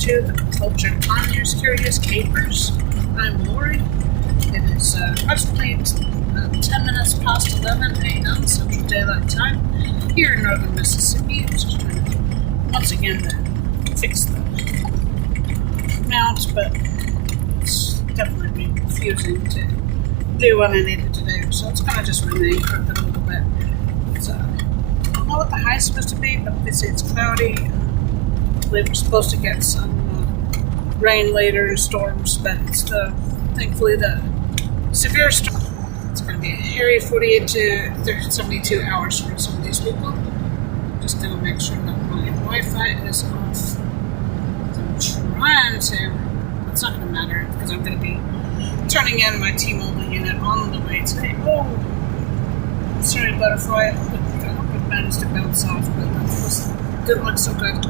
to the Cultured Pioneers Curious Capers. I'm Lori. It is approximately 10 minutes past 11 a.m. Central Daylight Time here in northern Mississippi. I'm just trying to, once again, fix the mount, but it's definitely confusing to do what I needed to do, so it's going to just remain crooked a little bit. So, I don't know what the high is supposed to be, but they say it's cloudy. I believe we're supposed to get some rain later, storms, but it's thankfully the severe storm. It's going to be a hairy 48 to 72 hours for some of these people. Just going to make sure that my Wi-Fi is off. So I'm trying to. It's not going to matter because I'm going to be turning in my T-Mobile unit on the way today. Oh, sorry, butterfly. I hope it managed to bounce off, but that didn't look so good.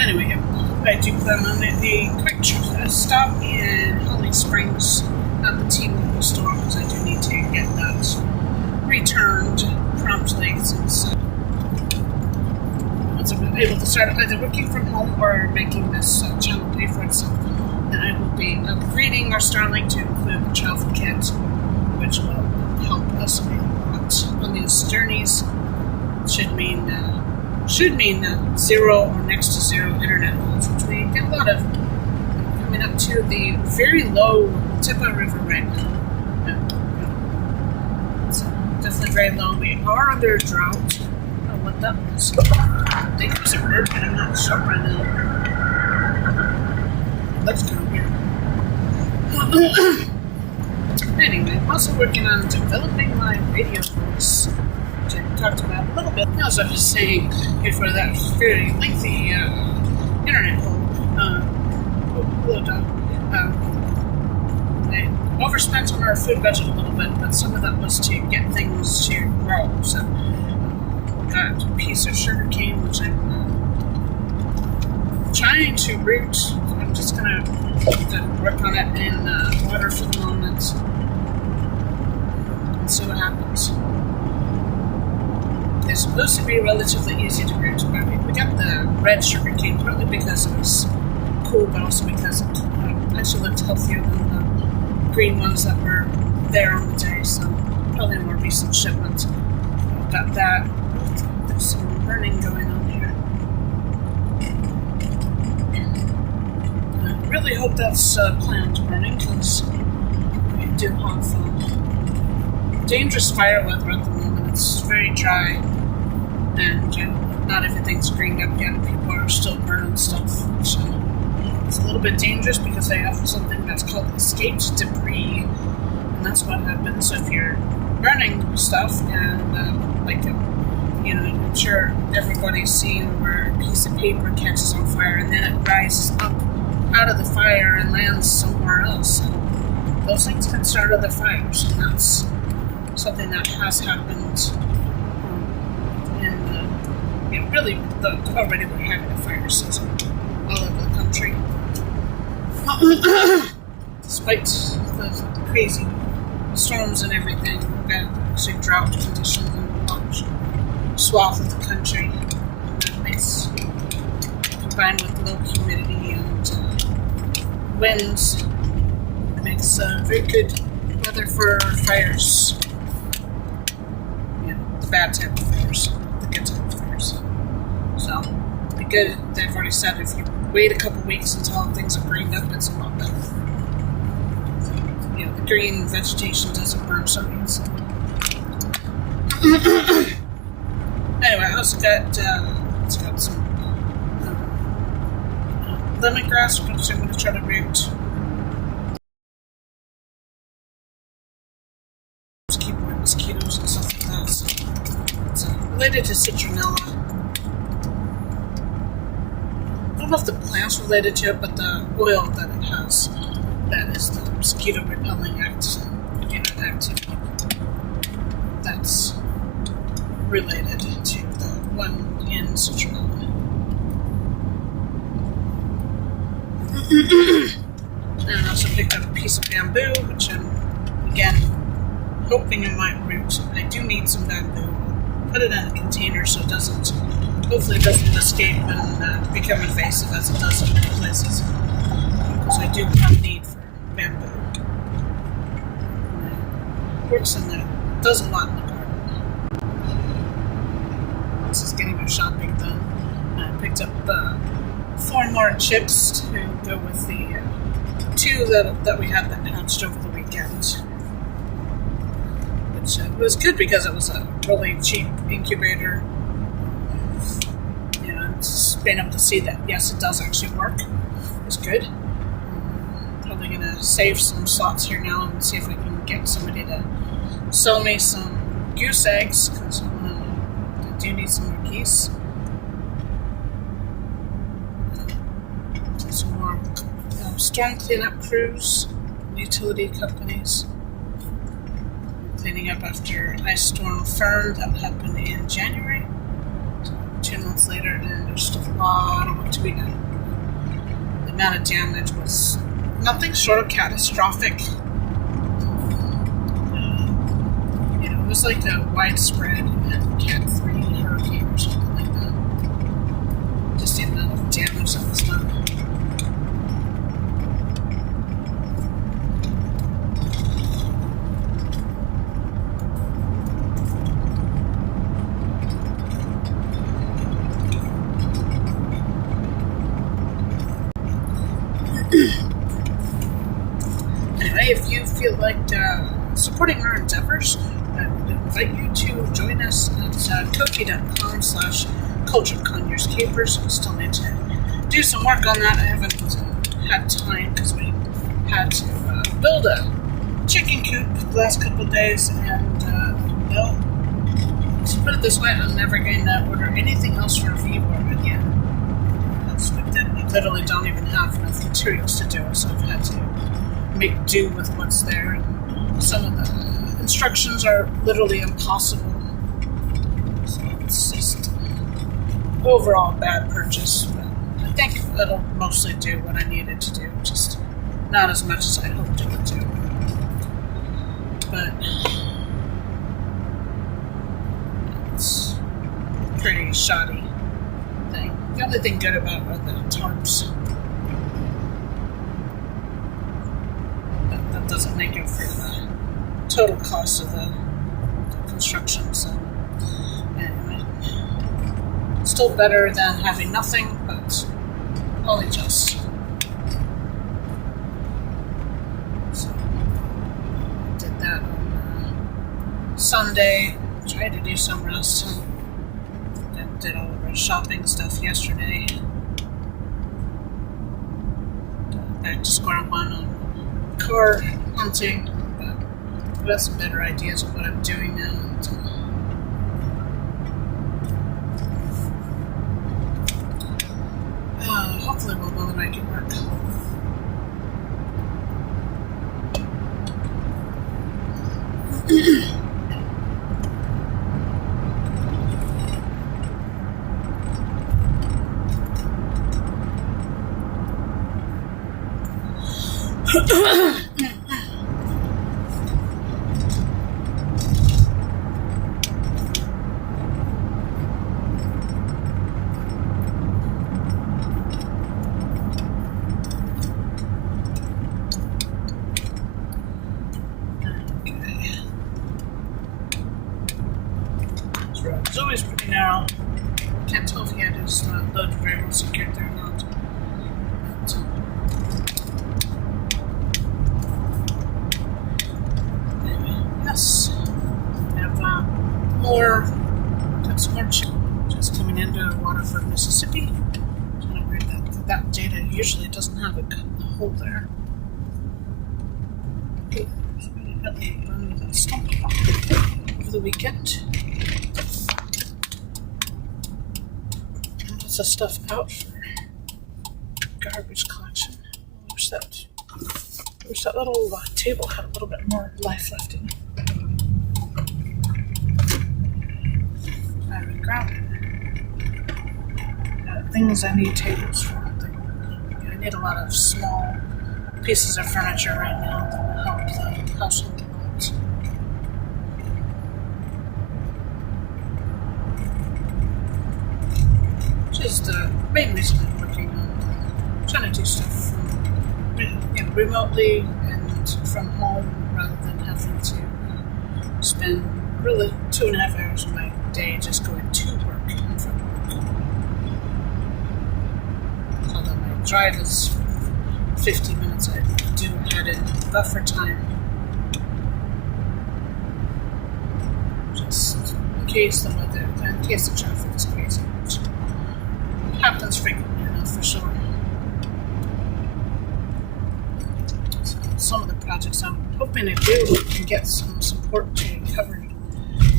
Anyway, I do plan on a quick stop in Holly Springs at the T-Mobile store because I do need to get that returned promptly since once I'm able to start either working from home or making this channel pay for itself, then I will be upgrading our Starlink to include the travel kit, which will help us a lot on these journeys. Should mean zero or next to zero internet loads, which we get a lot of coming up to the very low Tippa River right now. It's definitely very low. We are under a drought. I don't know what that was. I think it was a bird, but I'm not sure right now. It looks kind of weird. Anyway, I'm also working on developing my radio voice, which I talked about a little bit. As I was saying before that very lengthy internet hole, I overspent on our food budget a little bit, but some of that was to get things to grow. So, got a piece of sugar cane, which I'm trying to root. I'm just going to work on it in water for the moment and see what happens. It's supposed to be relatively easy to root, but we got the red sugar cane partly because it was cool, but also because it actually looked healthier than the green ones that were there on the day, so probably a more recent shipment. Got that. There's some burning going on here. I really hope that's planned burning, because we do have dangerous fire weather at the moment. It's very dry, and not everything's greened up yet. People are still burning stuff, so it's a little bit dangerous because they have something that's called escaped debris, and that's what happens if you're burning stuff. And I'm sure everybody's seen where a piece of paper catches on fire and then it rises up out of the fire and lands somewhere else. And those things can start other fires, and that's something that has happened. Really, already we're having a fire season all over the country. Despite the crazy storms and everything, we've got actually drought conditions in a large swath of the country. Nice, combined with low humidity and winds, makes very good weather for fires. The bad type of fires, the good type of fires. So, it'd be good. They've already said if you wait a couple weeks until things are greened up, it's a lot better. The green vegetation doesn't burn so easily. Anyway, I also got some lemongrass, which I'm going to try to root. Just keep away mosquitoes and stuff like that. So it's related to citronella. I don't know if the plant's related to it, but the oil that it has, that is the mosquito repelling activity. That's related to the one in citronella. And I also picked up a piece of bamboo, which I'm, again, hoping I might root. I do need some bamboo. put it in a container so it doesn't, hopefully it doesn't escape and become invasive as it does in other places. Because I do have need for bamboo. Works in there, does a lot in the garden. This is getting our shopping done. I picked up 4 more chips to go with the 2 that we had that hatched over the weekend. Which was good because it was a really cheap incubator. It's been able to see that, yes, it does actually work. It's good. Probably going to save some slots here now and see if we can get somebody to sell me some goose eggs, because I do need some more geese. Some more storm cleanup crews, utility companies. Cleaning up after Ice Storm Fern that happened in January. So 2 months later, and there's still a lot of work to be done. The amount of damage was nothing short of catastrophic. It was like a widespread Cat 3 hurricane or something like that. Just the amount of damage that was done. Anyway, if you feel like supporting our endeavors, I would invite you to join us at kofi.com/cultureconyers capers. I still need to do some work on that. I haven't had time because we had to build a chicken coop the last couple of days, and well, let's put it this way, I'm never going to order anything else from Vivo again. We literally don't even have enough materials to do it, so I've had to make do with what's there. And some of the instructions are literally impossible. So it's just overall a bad purchase, but I think it'll mostly do what I needed to do, just not as much as I hoped it would do. But it's a pretty shoddy thing. The only thing good about it are the tarps. That doesn't make it for the total cost of the construction, so anyway. Still better than having nothing, but only just. So I did that on Sunday. Tried to do some rest, and did all of our shopping stuff yesterday. Back to square one on car hunting. I've got some better ideas of what I'm doing now. Hopefully we'll know that I can work. It's always pretty narrow. Can't tell if he had his load very well secured there or not. But, anyway, yes. I have got some more just coming into Waterford, Mississippi. It's kind of weird that data usually doesn't have a hole there. Okay, so we got the run with that stump over the weekend. Lots of stuff out for garbage collection. I wish that little table had a little bit more life left in it. I regret things I need tables for. I need a lot of small pieces of furniture right now that will help the household a lot. is the main reason I'm working on trying to do stuff remotely and from home rather than having to spend really 2.5 hours of my day just going to work and from work. Although my drive is 50 minutes, I do add in buffer time just in case the traffic is crazy, which happens frequently enough for sure. So some of the projects I'm hoping to do can get some support to cover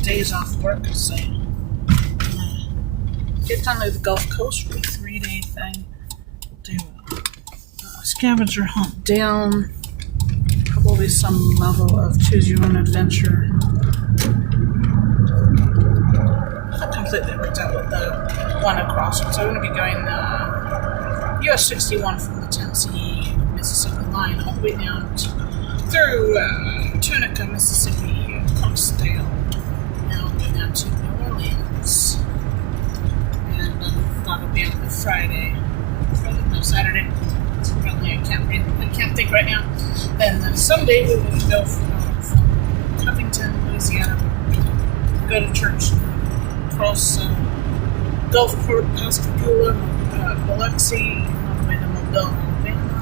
days off work, so get down to the Gulf Coast for a 3-day thing, do a scavenger hunt down, probably some level of choose your own adventure. Not completely worked out with the one across, so I'm going to be going US 61 from the Tennessee Mississippi line all the way down through Tunica, Mississippi, Clarksdale, and all the way down to New Orleans. And that'll be on the Saturday. Apparently I can't think right now. Then Sunday we will go from Covington, Louisiana, go to church, cross Gulfport, Pascagoula, Biloxi, all the way to Mobile, Alabama.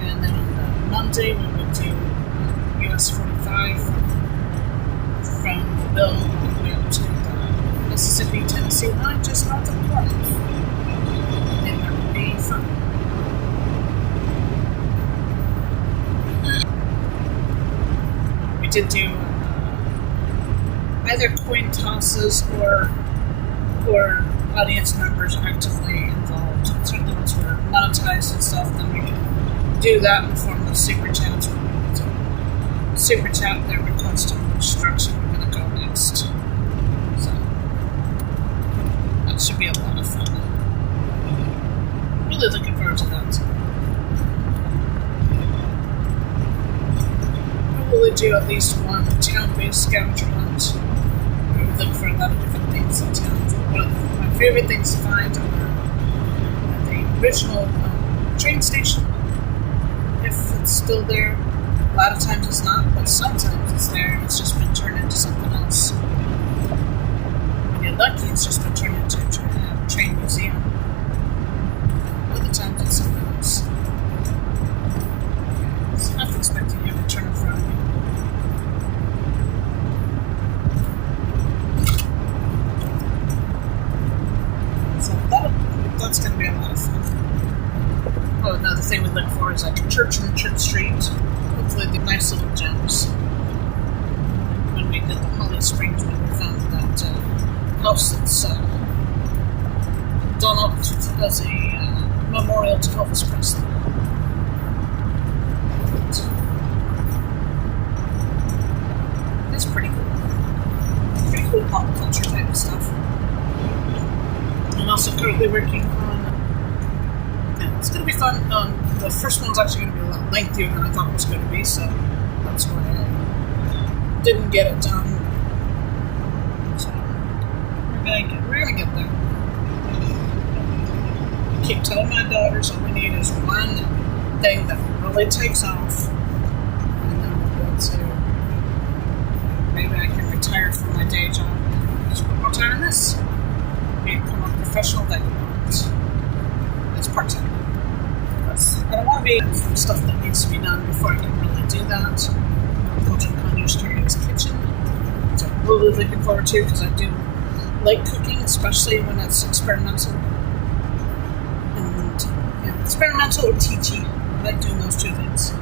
And then on Monday we would do US 45 from Mobile all the way up to the Mississippi-Tennessee line, just north of Corinth. And that would be fun. We did do either coin tosses or audience members actively involved. Certainly once we're monetized and stuff, then we can do that in the form of super chats. Super chat their request of which direction we're going to go next. So that should be a lot of fun. Really looking forward to that. We'll do at least one town-based scavenger hunt. We would look for a lot of different things in town. One of my favorite things to find are the original train station, if it's still there. A lot of times it's not, but sometimes it's there and it's just been turned into something else. When you're lucky, it's just been turned into a train museum. Other times it's something else. It's not expecting you to turn in front of me. So that's going to be a lot of fun. Oh, another thing we look for is like a church on Church Street. Hopefully the nice little gems. When we did the Holly Springs, when we found that house that's done up as a memorial to Elvis Presley. It's pretty cool. Pretty cool pop culture type of stuff. I'm also currently working on. It's going to be fun. The first one's actually going to be a lot lengthier than I thought it was going to be, so that's why I didn't get it done. So we're gonna get there. I keep telling my daughters all we need is one thing that really takes off, and then we'll go to maybe I can retire from my day job and just one more time in this. Become a professional vagabond. It's part-time. I don't want to be from stuff that needs to be done before I can really do that. Coaching Connor's Curious Kitchen, which I'm really looking forward to because I do like cooking, especially when it's experimental. And experimental or teaching. I like doing those two things.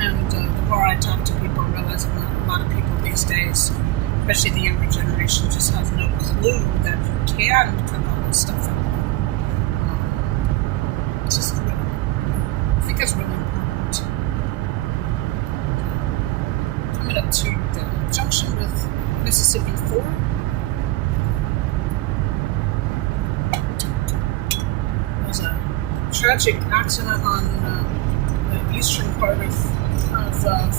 And the more I talk to people, I realize that a lot of people these days, especially the younger generation, just have no clue that you can cook all this stuff at home. It's just really, I think it's really important. Coming up to the junction with Mississippi 4. There was a tragic accident on the eastern part of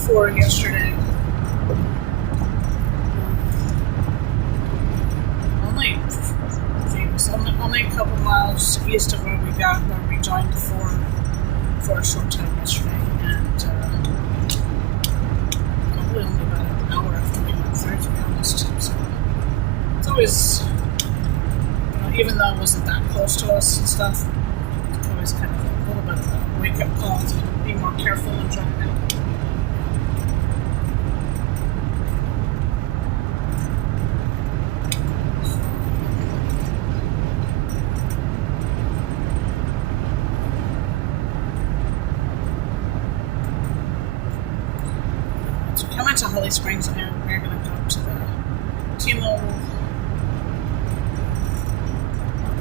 4 yesterday. just east of where we joined for a short time yesterday, and probably only about an hour after we went through, to be honest. So it's always, even though it wasn't that close to us and stuff, it's always kind of a little bit of a wake-up call to be more careful when driving. So coming to Holly Springs, and we're going to go to the T-Mobile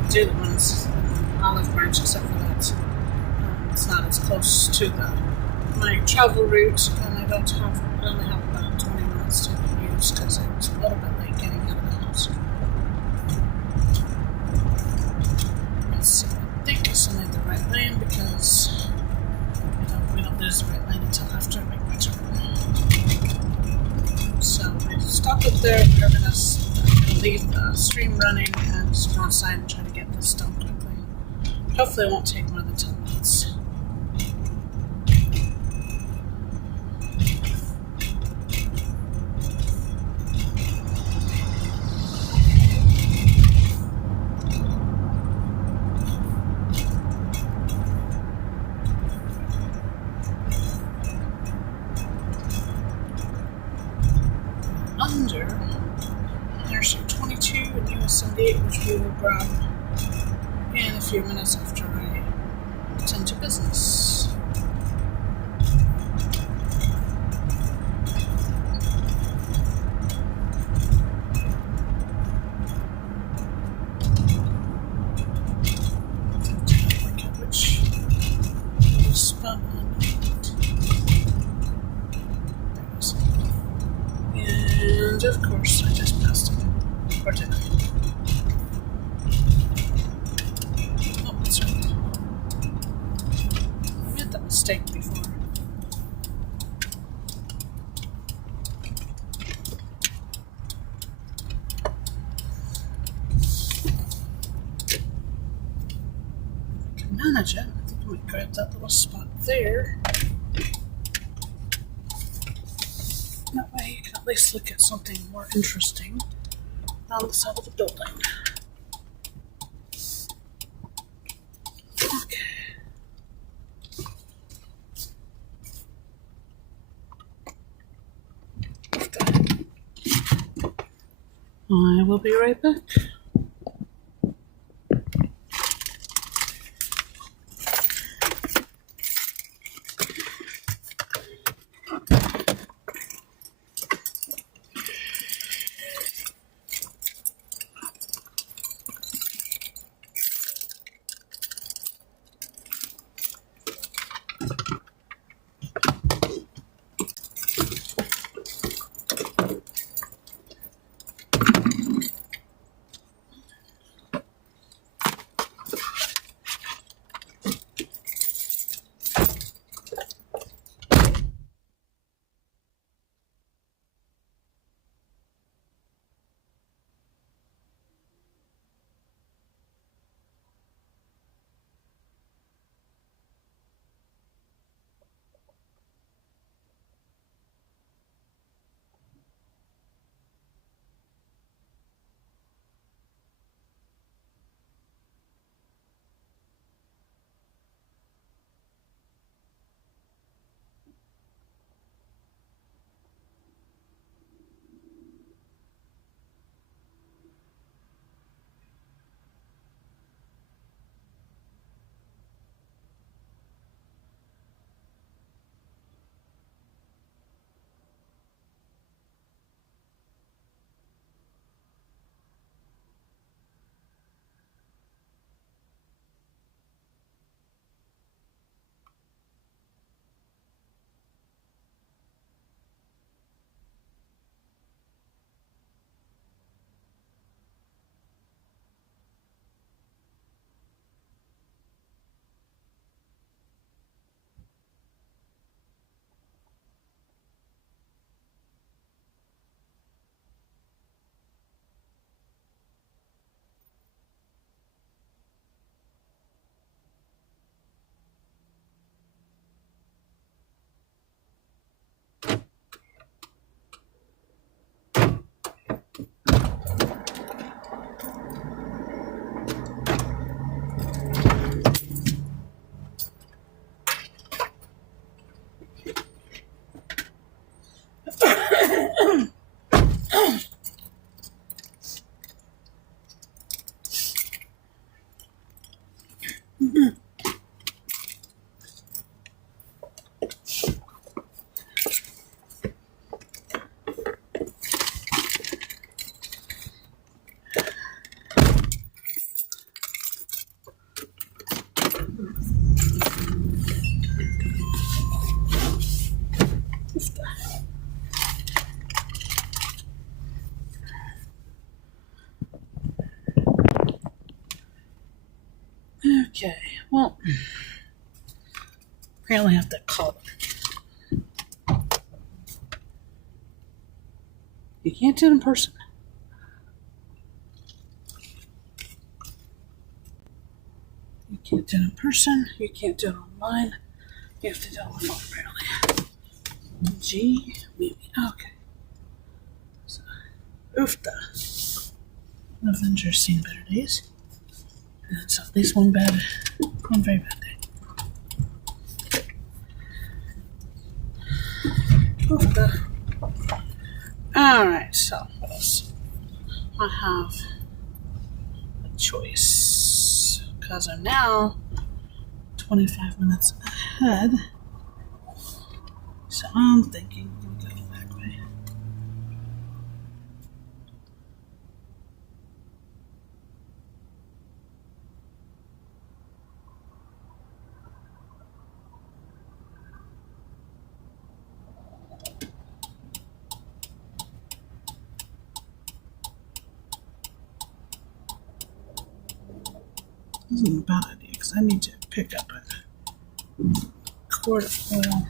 do the ones in Olive Branch, except for that it's not as close to my travel route, and I only have about 20 minutes to use because I was a little bit late getting out of the house. Let's see, I think it's only the right lane because we don't lose the right lane until after I make my turn. So we stopped up there. We're going to leave the stream running and just go outside and try to get this done quickly. Hopefully it won't take more than 10 minutes. Under Interstate 22 and US 78, which we will grab in a few minutes after I attend to business. Look at which spot on it. And of course, I just passed it. Or did I? Oh, that's right. I made that mistake before. I can manage it. I think I might grab that little spot there. That way you can at least look at something more interesting on the side of the building. Okay. I will be right back. Okay, well, apparently I have to call them. You can't do it in person. You can't do it in person. You can't do it online. You have to do it on the phone, apparently. G, maybe. Okay. So, oofda. Avengers seen better days. And so at least one very bad day. Oofda. Alright, so what else? I have a choice. Because I'm now 25 minutes ahead. So I'm thinking we'll go the back way. This isn't a bad idea because I need to pick up a quart of oil.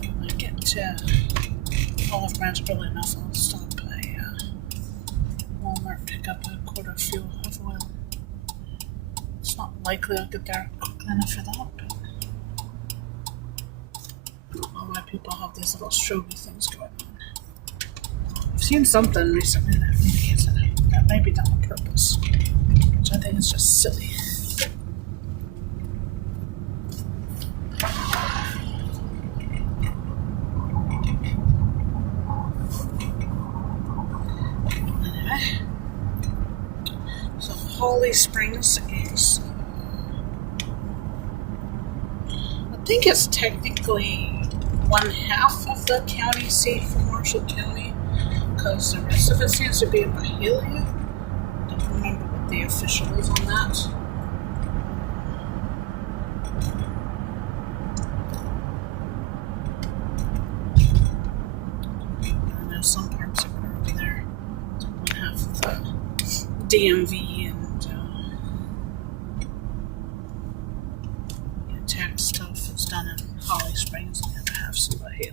When I get to Olive Branch early enough, I'll stop by Walmart, pick up a quart of oil. It's not likely I'll get there quickly enough for that, but I don't know why people have these little strobe things going on. I've seen something recently that indicates that may be done on purpose, which I think is just silly. Anyway, so Holly Springs is, I think it's technically one half of the county seat for Marshall County, because the rest of it seems to be in Mahalia. I don't remember what the official is on that. I know some parts of it are over there. It's one half of the DMV and tax stuff is done in Holly Springs, and the other half's in Mahalia.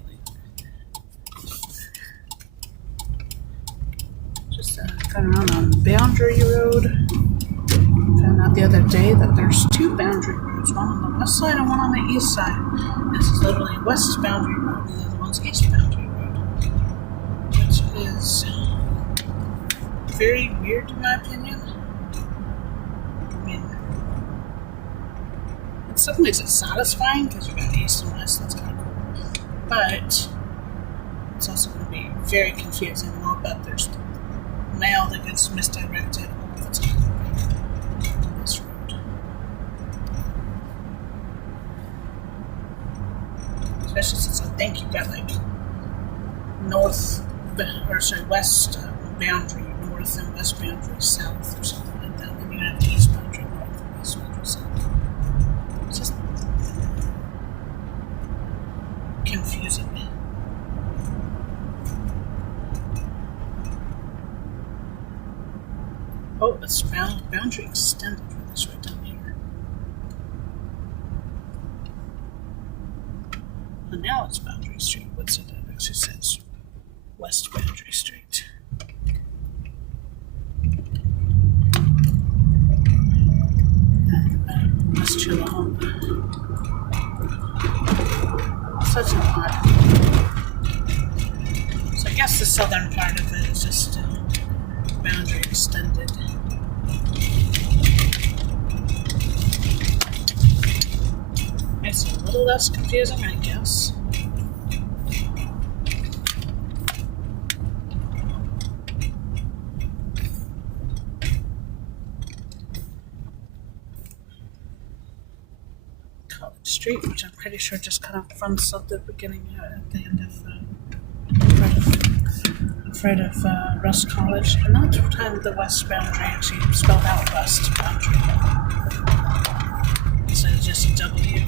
Just going around on Boundary Road. Found out the other day that there's two boundary roads, one on the west side and one on the east side. This is literally West Boundary Road, and the other one's East Boundary Road, which is very weird in my opinion. I mean, in some ways it's satisfying because you got East and West, that's kind of cool. But it's also going to be very confusing, and I'll bet there's mail that gets misdirected all the time on this road. Especially since I think you've got like west boundary north and west boundary south or something like that. Then you have the east boundary north and west boundary south. It's just confusing. Oh, it's boundary extended for this right down here. And now it's Boundary Street. What's it? It actually says West Boundary Street. And West Chillahoma. Such an odd. So I guess the southern part of it is just boundary extended. Makes it a little less confusing, I guess. College Street, which I'm pretty sure just kind of fronts at the beginning, at the end of afraid of West College. And not kind of the West Boundary, actually spelled out West Boundary. Instead of just a W.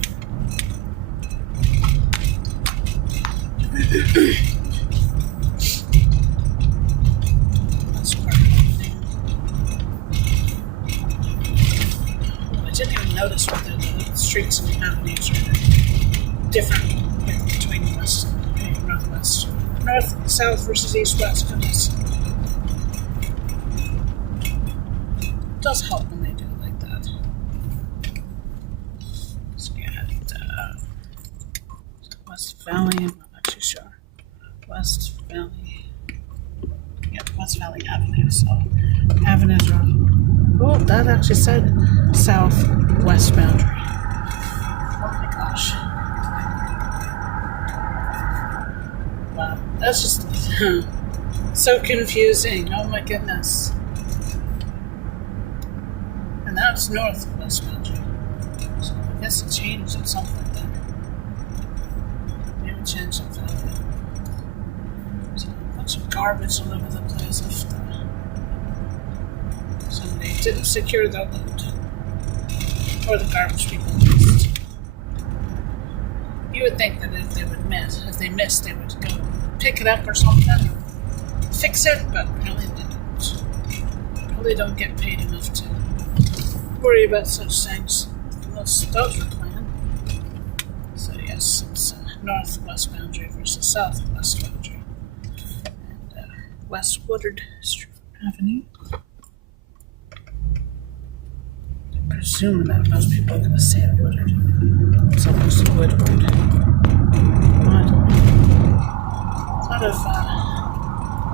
That's part of the thing. I didn't even notice whether the streets and avenues are different between west and northwest. North, south versus east, west. Goodness. It does help when they do it like that. Let's get West Valley. I'm not actually sure. West Valley. Yep, West Valley Avenue. So avenues are. Oh, that actually said southwest boundary. Oh my gosh. Wow, that's just so confusing. Oh my goodness. And that's northwest boundary. So I guess it changed at some point then. Maybe it changed something like that. So a bunch of garbage all over the place. Somebody didn't secure their load. Or the garbage people missed. You would think that if they missed, they would go pick it up or something, or fix it, but apparently they don't. Probably don't get paid enough to worry about such things. Unless those were planned. So yes, it's northwest boundary versus southwest boundary. And West Woodard Avenue. Assuming that most people are going to say it Woodard. It's almost Woodward. But a lot of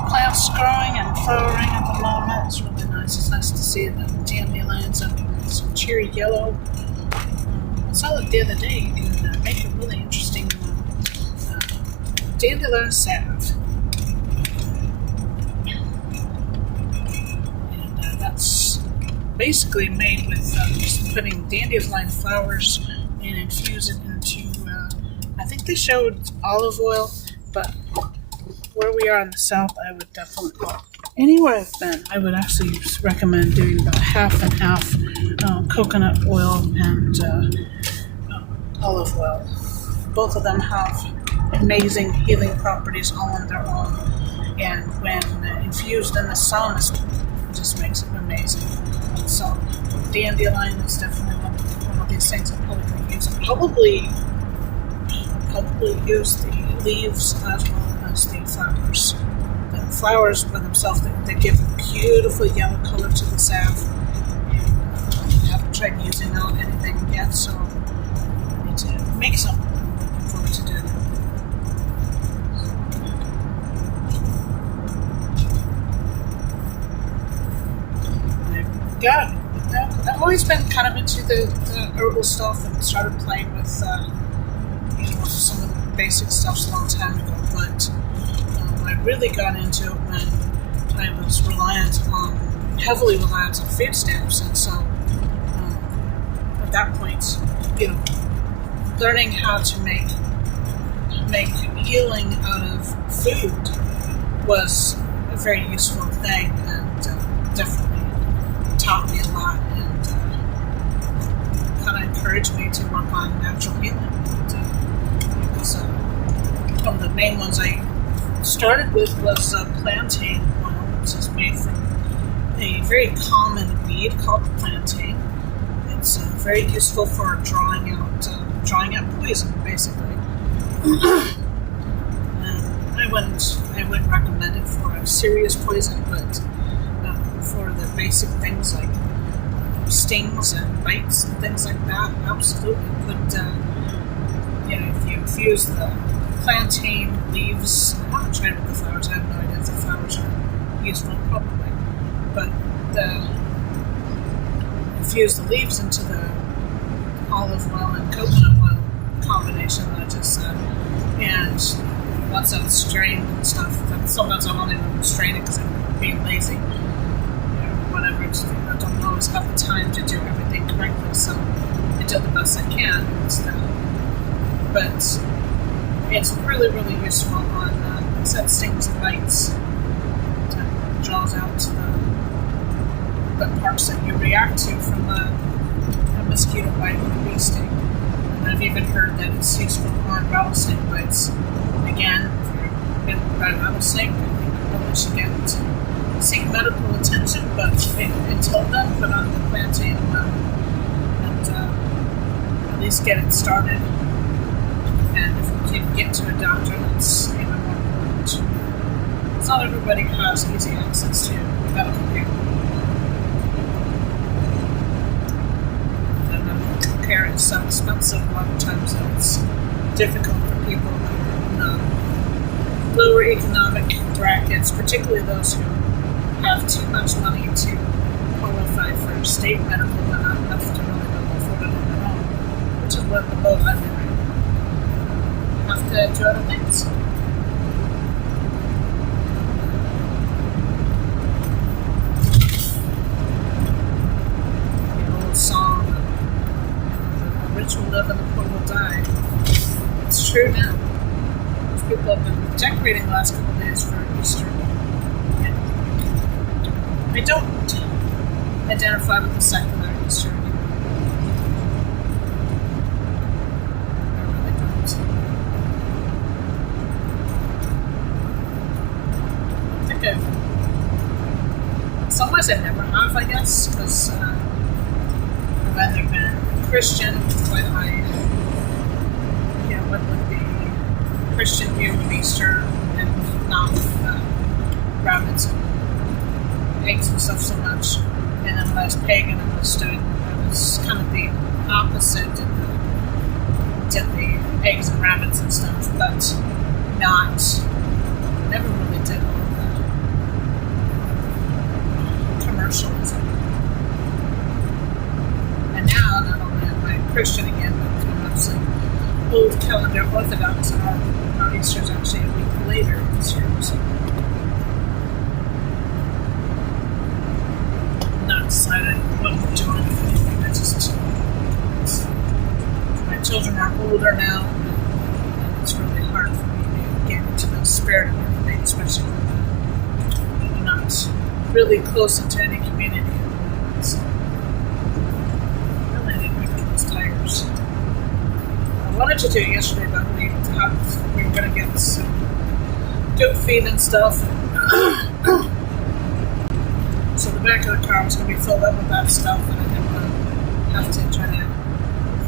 plants growing and flowering at the moment. It's really nice. It's nice to see the dandelions up in some cheery yellow. I saw it the other day. You can make a really interesting dandelion salve. And that's basically made with just putting dandelion flowers and infuse it into, I think they showed olive oil, but where we are in the south, I would definitely, anywhere I've been, I would actually recommend doing about half and half coconut oil and olive oil. Both of them have amazing healing properties all on their own, and when infused in the sun, it just makes it amazing. So, dandelion is definitely one of these things I'm probably going to use. I'll probably use the leaves as well as the flowers. The flowers by themselves, they give a beautiful yellow color to the salve. And I haven't tried using on anything yet, so I need to make some. I'm looking forward to doing it. Yeah, I've always been kind of into the herbal stuff and started playing with some of the basic stuff a long time ago, but I really got into it when I was heavily reliant on food stamps, and so at that point, learning how to make healing out of food was a very useful thing, and definitely taught me a lot and kind of encouraged me to work on natural healing. So one of the main ones I started with was plantain oil, which is made from a very common weed called plantain. It's very useful for drawing out poison, basically. I wouldn't recommend it for a serious poison, but for the basic things like stings and bites and things like that, absolutely could. If you infuse the plantain leaves, I haven't tried with the flowers. I have no idea if the flowers are useful, probably, but infuse the leaves into the olive oil and coconut oil combination that I just said, and once that's strained and stuff, then sometimes I won't even strain it because I'm being lazy. Whatever, I don't always have the time to do everything correctly, so I do the best I can. But it's really, really useful on stings and bites. out the parts that you react to from a mosquito bite or a bee sting. And I've even heard that it's useful on rattlesnake bites. Again, if you've been by a rattlesnake, you probably should seek medical attention, but until then, put on the plantain oil and at least get it started. And if you can get to a doctor, that's even more important. It's not everybody who has easy access to medical care. And medical care is so expensive a lot of times that it's difficult for people in lower economic brackets, particularly those who have too much money to qualify for state medical, but not enough to really afford it on their own, which is what the boat I'm in right now. Have to do other things. The old song, the rich will live and the poor will die. It's true now. Most people have been decorating the last couple of days for Easter. I don't identify with the secular Easter anymore. I really don't. I think in some ways I never have, I guess, because I've either been Christian with quite high, what would be Christian view of Easter, and not with rabbits and eggs and stuff so much. And then when I was pagan, I was kind of the opposite, did the eggs and rabbits and stuff, but never really did all of that commercialism. And now, not only am I Christian again, but I'm actually old calendar Orthodox, and our Easter is actually a week later this year, so decided what I'm doing, if anything. My children are older now, and it's really hard for me to get into the spirit of anything, especially when I'm not really close into any community. So, really need to pick up those tires. I wanted to do it yesterday, but we were going to get some goat feed and stuff. So the back of the car was going to be filled up with that stuff, and I didn't want to have to try to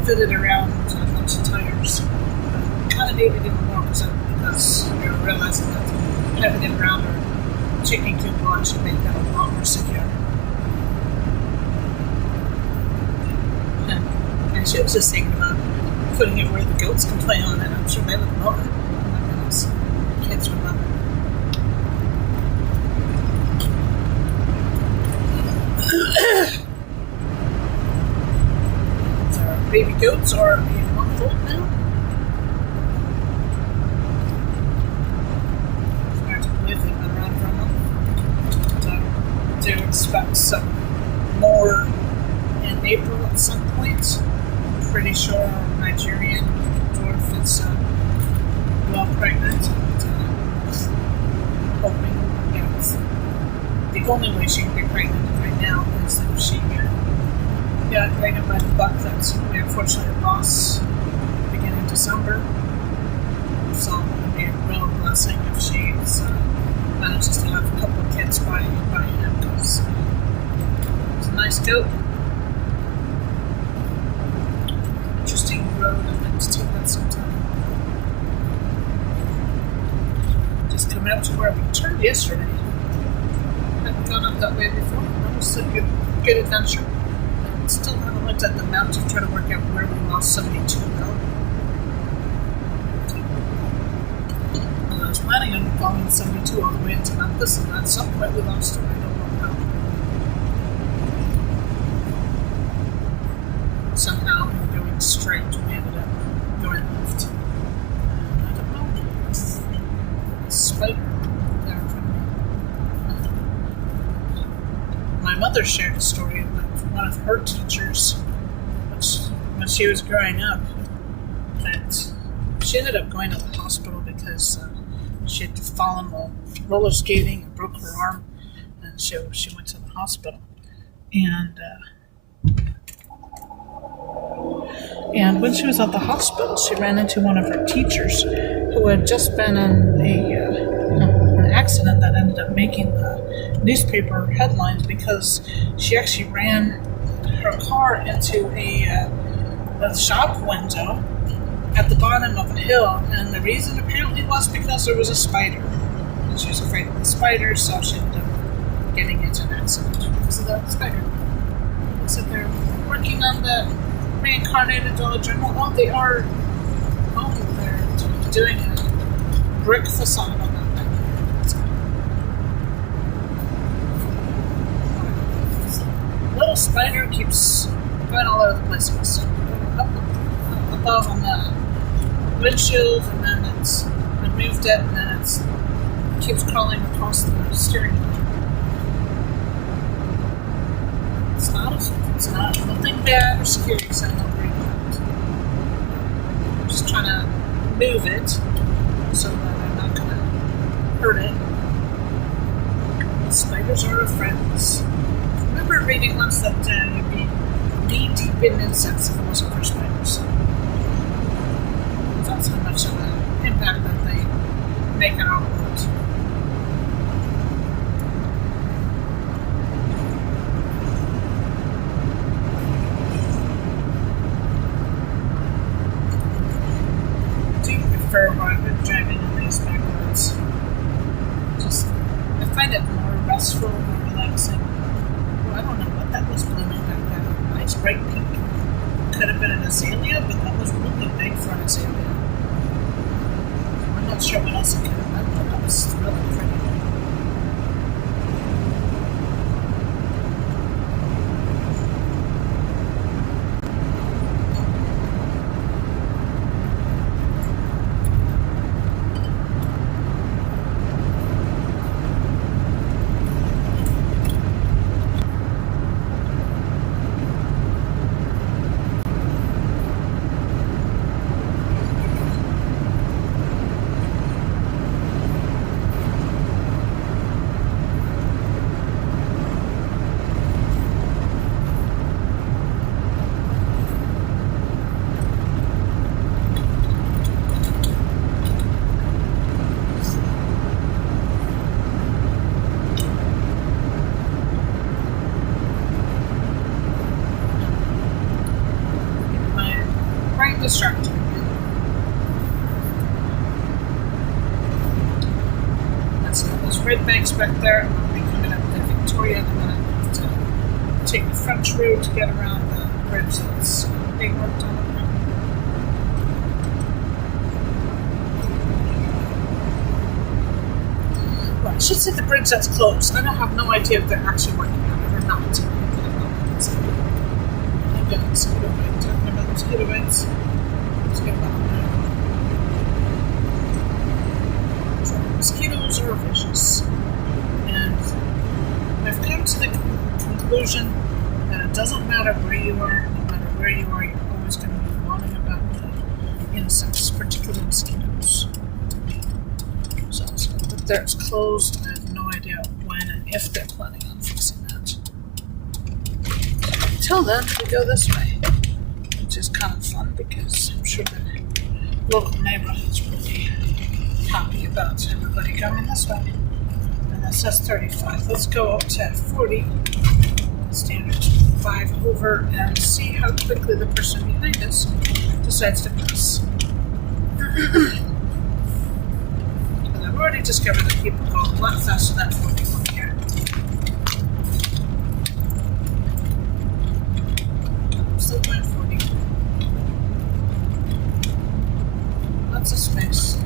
fit it around a bunch of tires. But kind of needed even more because we were realizing that having it around our chicken coop lawn should make that a lot more secure. And she was just thinking about putting it where the goats can play on it. I'm sure they would love it. Oh my goodness. Kids would love it. Our baby goats are a month old now. It's hard to believe they've been around for a month. But, do expect some more in April at some point. I'm pretty sure our Nigerian dwarf is well pregnant, and hoping, the only way she can be pregnant right now is if she got pregnant by the buck that we unfortunately lost beginning of December. So it would be a real blessing if she manages to have a couple of kids by him, because it's a nice goat. Interesting road I think to take that sometime. Just coming up to where we turned yesterday. Haven't gone up that way before. That was a good adventure. And still haven't looked at the map to try to work out where we lost 72 though. And I was planning on following 72 all the way into Memphis, and at some point we lost it. I don't know how. Somehow going straight, we ended up going left. I don't know. Spider there in front of me. My mother shared a story about one of her teachers, when she was growing up, that she ended up going to the hospital because she had fallen while roller skating and broke her arm, and she went to the hospital, and when she was at the hospital, she ran into one of her teachers who had just been in an accident that ended up making the newspaper headlines because she actually ran her car into a shop window at the bottom of a hill, and the reason apparently was because there was a spider. And she was afraid of the spider, so she ended up getting into an accident because of the spider. So they're working on the reincarnated Dollar General. Oh, they are. Oh, they're doing a brick facade on that thing. So, little spider keeps going all over the place. So up above on the windshield, and then it's removed it, and then it keeps crawling across the steering wheel. It's not nothing bad or scary, so I'm not worried about it. I'm just trying to move it so that I'm not going to hurt it. Spiders are our friends. I remember reading once that you'd be knee-deep in insects if it wasn't for spiders. That's how much of an impact that they make in our world. Driving in these backwards. I find it more restful, more relaxing. Well, I don't know what that was blooming back there. Nice bright pink. Could have been an azalea, but that was really big for an azalea. I'm not sure what else it could have been, but that was really pretty. Distracted. That's those red banks back there. I'll be coming up to Victoria, and then I have to take the French road to get around the bridge that's being worked on. Well, I should say the bridge that's closed. I don't have no idea if they're actually working on it or not. I've got mosquito bites. Talking about mosquito bites. So mosquitoes are vicious, and I've come to the conclusion that it doesn't matter where you are, no matter where you are, you're always going to be worrying about the insects, particularly mosquitoes. So up there it's closed. I have no idea when and if they're planning on fixing that. Until then, we go this way, which is kind of fun because I'm sure the local neighborhood's really happy about everybody going this way. And it says 35. Let's go up to 40, standard 5 over, and see how quickly the person behind us decides to pass. And I've already discovered that people go a lot faster than 41 here. I'm still going 40. Lots of space.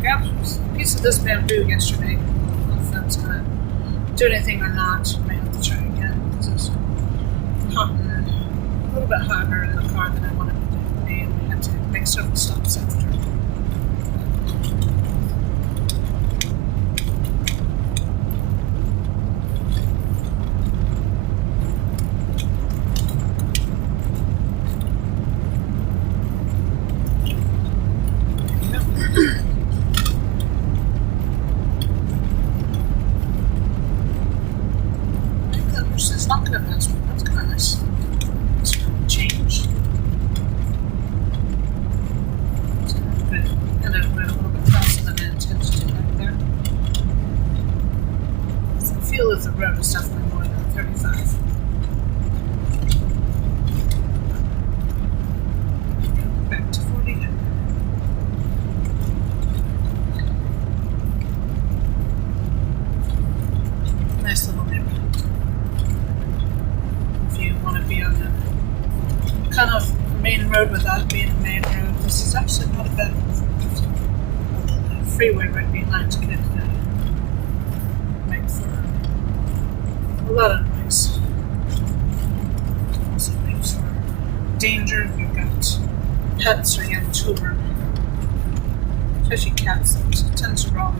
Grabbed a piece of this bamboo yesterday. I don't know if that's going to do anything or not. I may have to try again. This is hot and a little bit hotter in the car than I wanted it to be, and we had to make several stops after. feel that the road is definitely more than 35. Back to 40. Nice little neighborhood. If you want to be on the kind of main road without being a main road, this is actually not a bad one. The freeway right behind could make for a lot of noise. It also makes for danger if you've got pets or young children, especially cats that tend to roam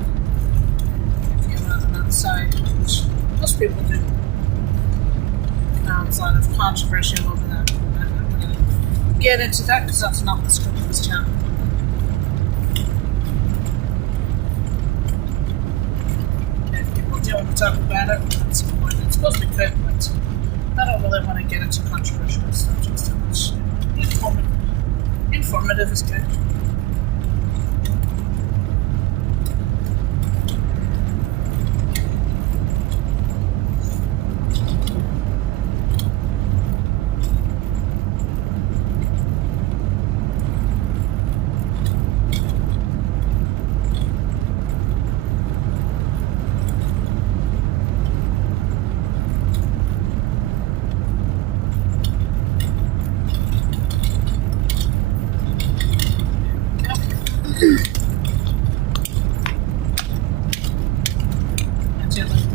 if you allow them outside, which most people do. Now there's a lot of controversy over that. I'm not going to get into that because that's not the scope of this channel. If people do want to talk about it, that's the point. It's supposed to be good, but I don't really want to get into controversial stuff just too much. Informative is good.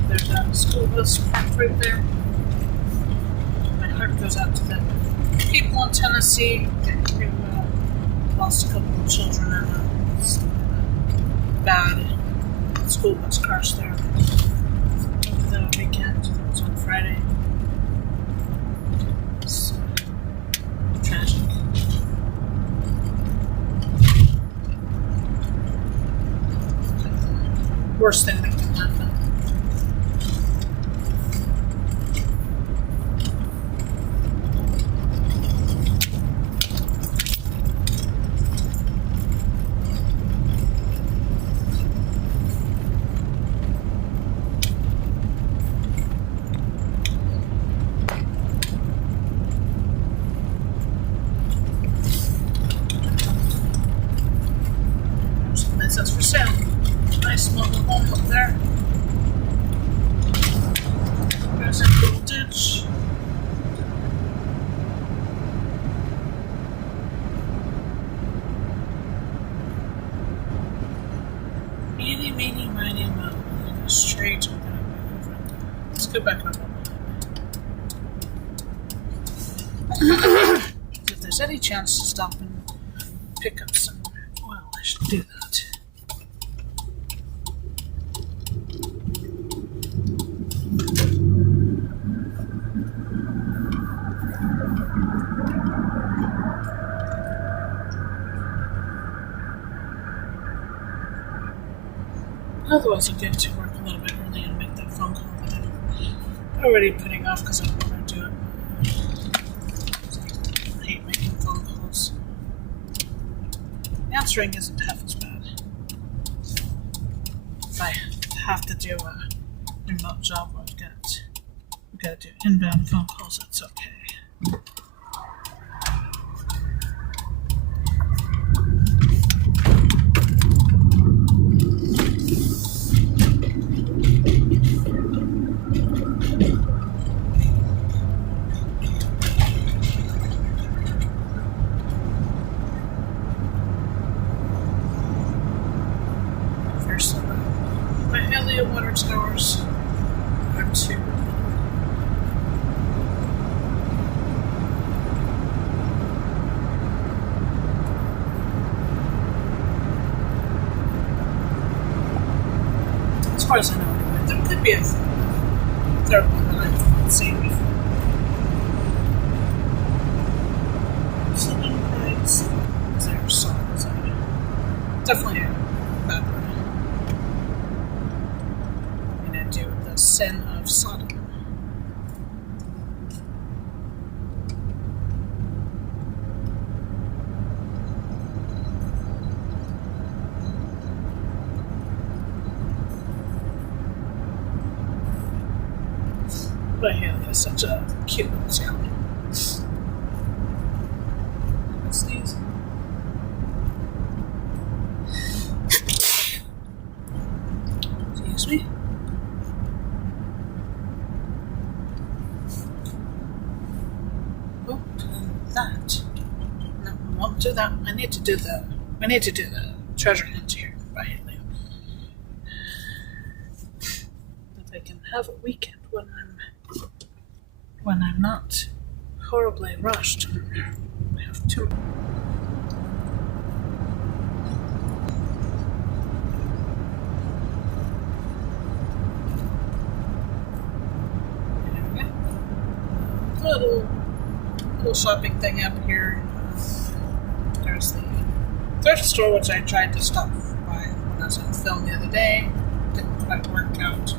There's a school bus parked right there. My heart goes out to the people in Tennessee who lost a couple of children in a bad school bus crash there over the weekend. It was on Friday. It's tragic. Worst thing that can happen. There's a place that's for sale. Nice mobile home up there. There's a little ditch. Meeny, meeny, miny, mo. Go straight. Let's go back up. If there's any chance to stop and pick up some oil, I should do that. Otherwise, I'm going to work a little bit early and make that phone call that I'm already putting off because I don't want to do it. I hate making phone calls. Answering isn't half as bad. If I have to do a remote job where I've got to do inbound phone calls, that's okay. Water towers are two. As far as I know, anyway, there could be a third one that I've seen before. Sleeping bags. Is there a song? Is that definitely a bad word. The sin of Sodom. But Haley is such a cute little tail. What's these? Excuse me. Oh, that. No, I won't do that. I need to do the treasure hunt here by Haley. If I can have a weekend when I'm not horribly rushed. I have to. Little shopping thing up here. There's the thrift store, which I tried to stop by when I was on film the other day. Didn't quite work out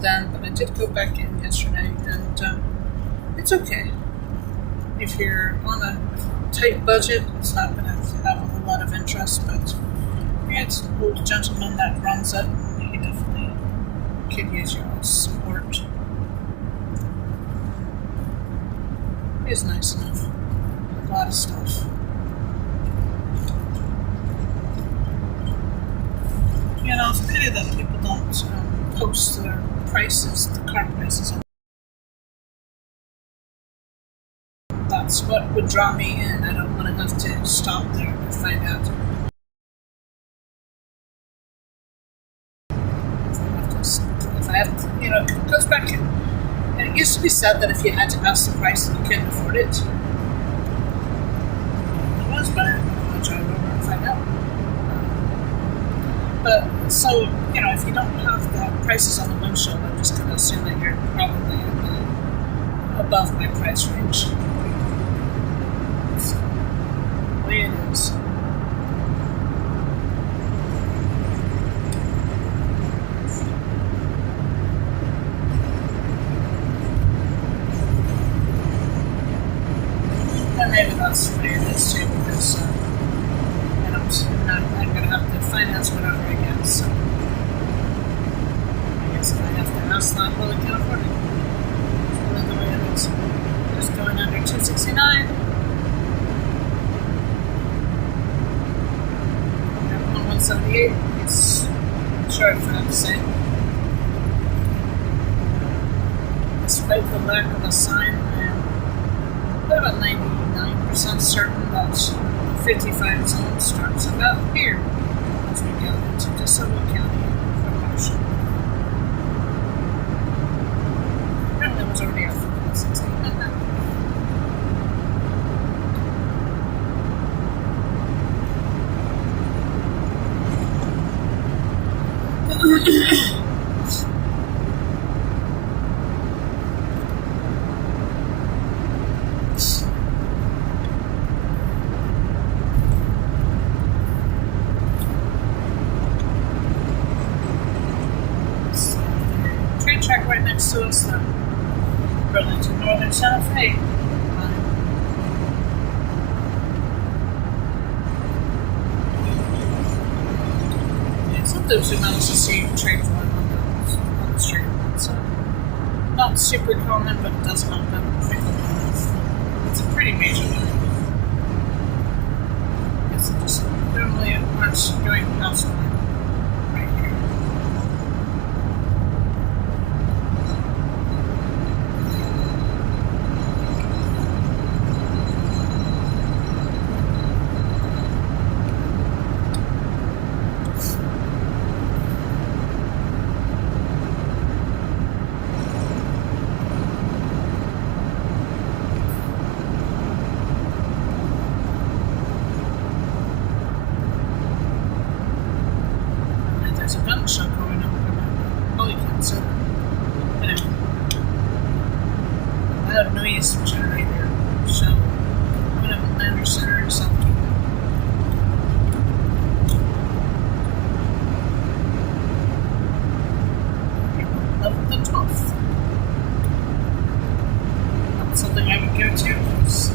then, but I did go back in yesterday, and it's okay. If you're on a tight budget, it's not going to have a whole lot of interest, but yeah, it's an old gentleman that runs it, and he definitely could use your support. He's nice enough. A lot of stuff. You know, it's a pity that people don't post their prices, the car prices. That's what would draw me in. I don't want to have to stop there and find out. If I have to, you know, it goes back in. It used to be said that if you had to ask the price and you couldn't afford it, it was better to drive over and find out. But so, you know, if you don't have the prices on the windshield, I'm just going to assume that you're probably above my price range. So, the way it is. Maybe that's the way it is too, because I'm going to have to finance whatever I get, so I guess I have to ask that while I can afford it. That's the way it is. Just going under 269. On 178. It's short for them to say. Despite the lack of a sign, I'm about 99% certain that 55 zone starts about here as we go into DeSoto County promotion. Apparently it was already up for 16. Track right next to us, the Burlington Northern Santa Fe. Yeah, sometimes we manage to see trains running on the street. So not super common, but it does happen frequently enough. It's a pretty major one. It's just normally aren't going past one. There's a gun show going on. Holy so anyway. I have noise generator show. I'm gonna have a lander center or something. April 11th and 12th. Not something I would go to because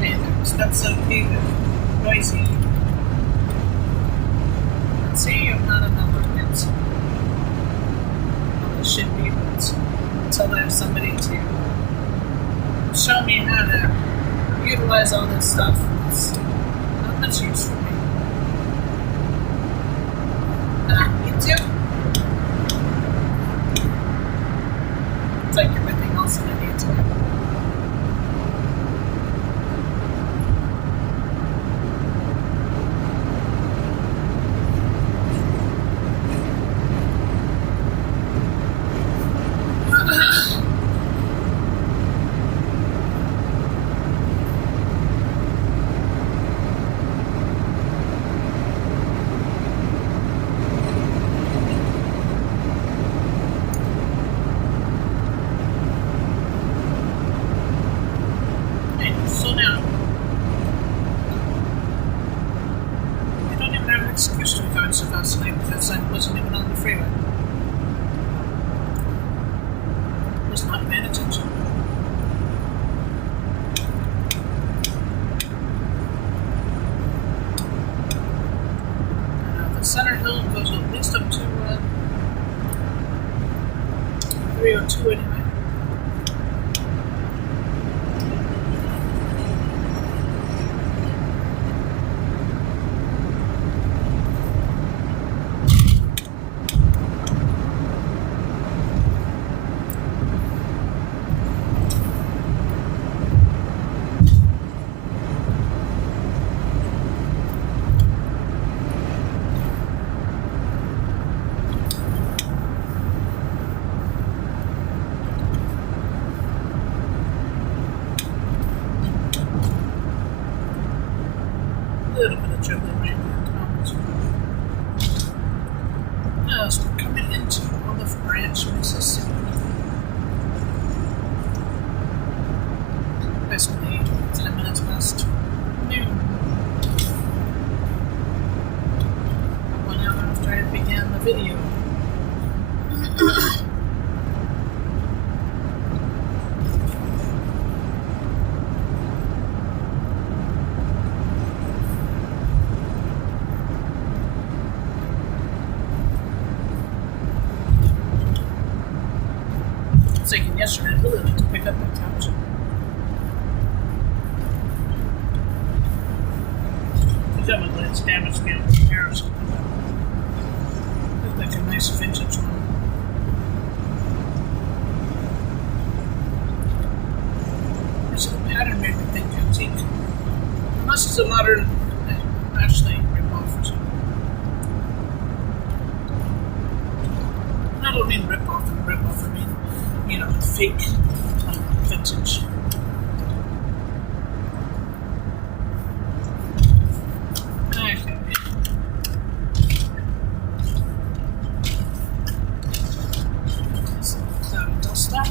they're expensive, they're noisy. See, I'm not in the market. Well, it should be, but until I have somebody to show me how to utilize all this stuff. It's not much use for me. YouTube, it's like everything else that I need to do. So now, I don't even have an excuse to be going so fast tonight because I wasn't even on the freeway. I was not paying attention. The center hill goes at least up to 302 anyway. A little bit of dribbling right now at the moment. So we're coming into Olive Branch, Mississippi. Basically 10 minutes past noon. 1 hour after I began the video. Thinking yesterday, I really need to pick up that couch. Presumably it's damaged beyond repair or something. Looks like a nice vintage one. There's a pattern made me think antique. Unless it's a modern, actually, rip-off or something. I don't mean rip-off and rip-off, I mean, you know, fake vintage. Okay. So cloud and dust that.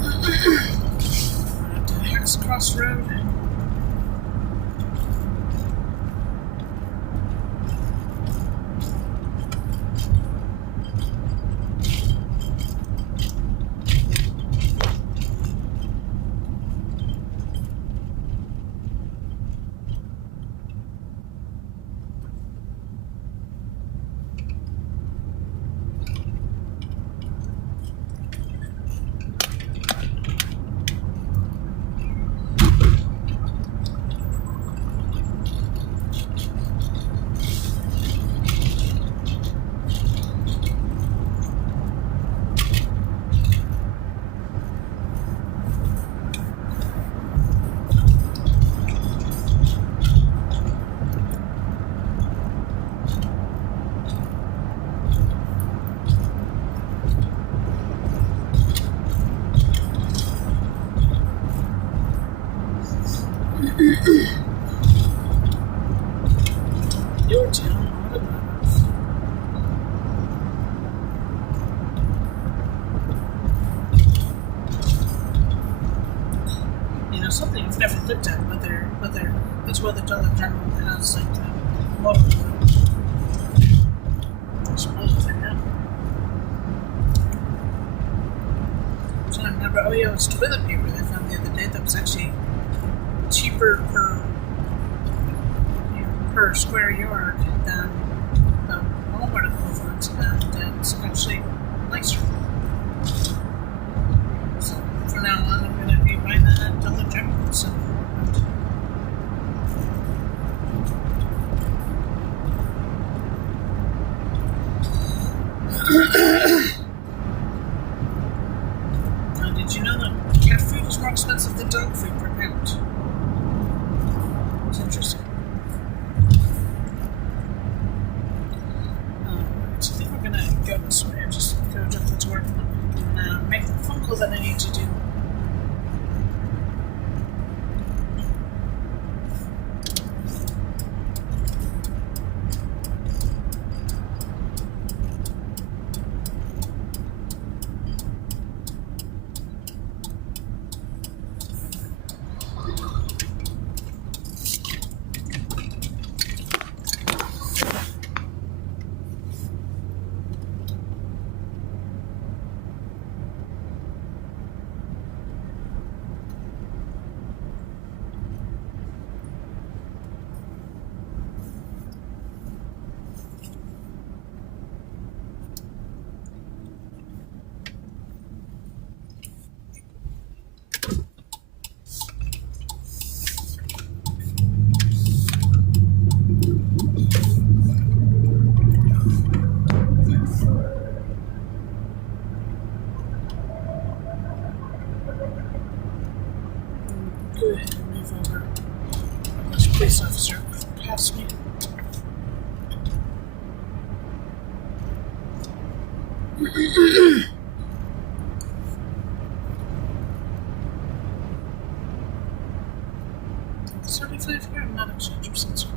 We're at the Hex Crossroad. Your town, what about us? You know, something you've never looked at, whether it's whether Dollar General has like motor oil. I suppose they have. So I remember, oh yeah, it's toilet paper they found the other day that was actually cheaper per square yard than it, and it's actually nicer. So from now on, I'm going to be buying that at Dollar General. So. Did you know that cat food is more expensive than dog food per pound? It's interesting. So I think we're going to go this way. I'm just going to jump to work and make the phone call that I need to do. Go ahead and move over. This police officer passed me. It's 35 here, I'm not actually 100% sure.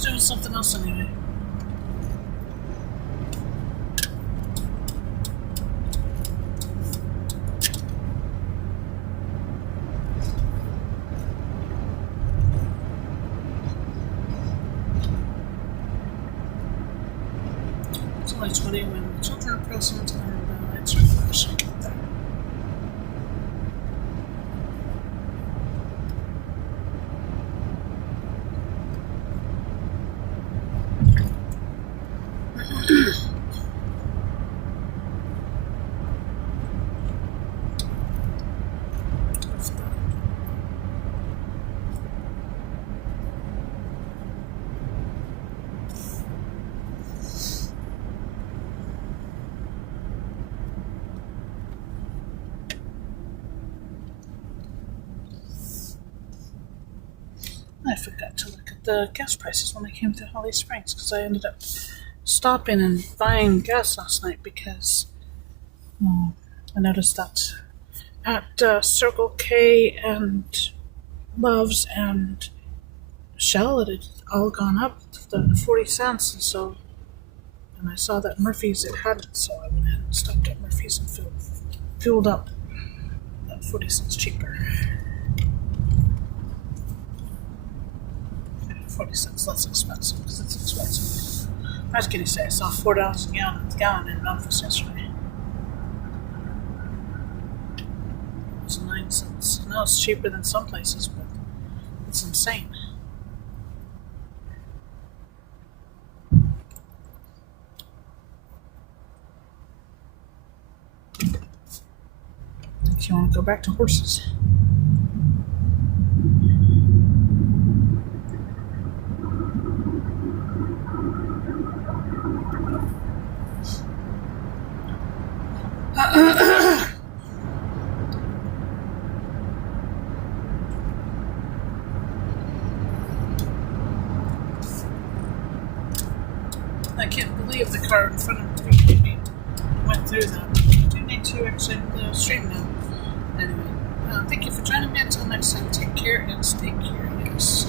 Doing something else anyway. It's only 20 when the children are present and the lights are flashing up there. I forgot to look at the gas prices when I came to Holly Springs because I ended up stopping and buying gas last night because I noticed that at Circle K and Love's and Shell it had all gone up to 40 cents, and I saw that Murphy's it hadn't, so I went ahead and stopped at Murphy's and fueled up at 40 cents cheaper. 40 cents less expensive because it's expensive. I was going to say I saw $4 a gallon in Memphis yesterday. It was 9 cents. I know it's cheaper than some places, but it's insane. If you want to go back to horses. I can't believe the car in front of me went through that. I do need to exit the stream now. Anyway, thank you for joining me. Until next time, take care and stay curious.